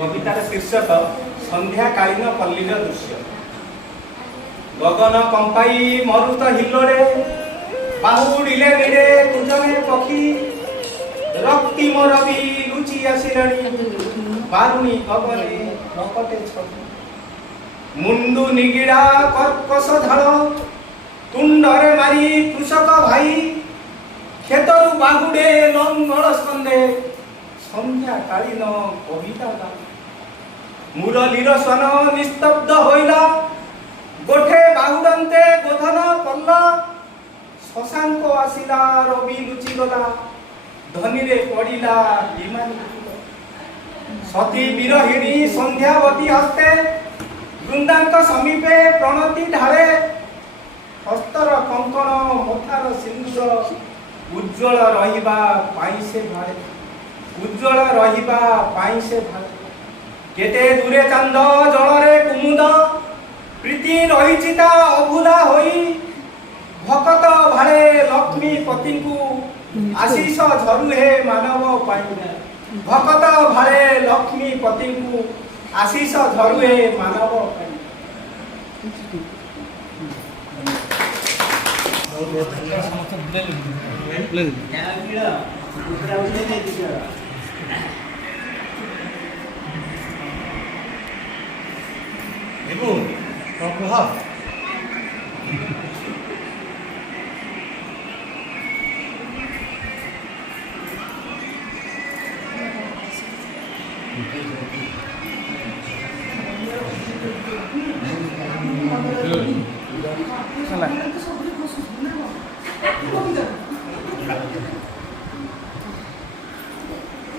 कवितार शीर्षक संध्याकालीन पल्लीर दृश्य। गगन कंपाई मरुत हिल्लोरे बाहुडिले निरे कुजने पक्षी रक्तिम रवि लुचि आसिलाणी बारुणी गगने रकटे छवि मुंडू निगिड़ा कर्कश झाड़ तुंडरे मारी कृषक भाई खेतरु बाहुडे लंगल स्कंदे संध्या कालीन कविता गाई मुरलीर स्वन निस्तब्ध होइला गोठे बाहुडंते गोधन पल्ला शशांक आसिला रवि लुचि गला धनी रे पड़िला विमान सती विरहिणी संध्यावती हस्ते वृंदांक समीपे प्रणति ढाले हस्तर कंकण मथार सिंदूर उज्ज्वल रहिबा पाई से भाले उज्ज्वल रहिबा पाई से भाले केते दूरे चांद जलरे कुमुद प्रीति रहिचिता अभुला होई भकत भाले लक्ष्मी पति को आशीष झरु हे मानव पाई भकत भाले लक्ष्मी पति को आशीष झरु हे मानव पाई।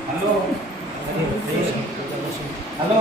Hello hello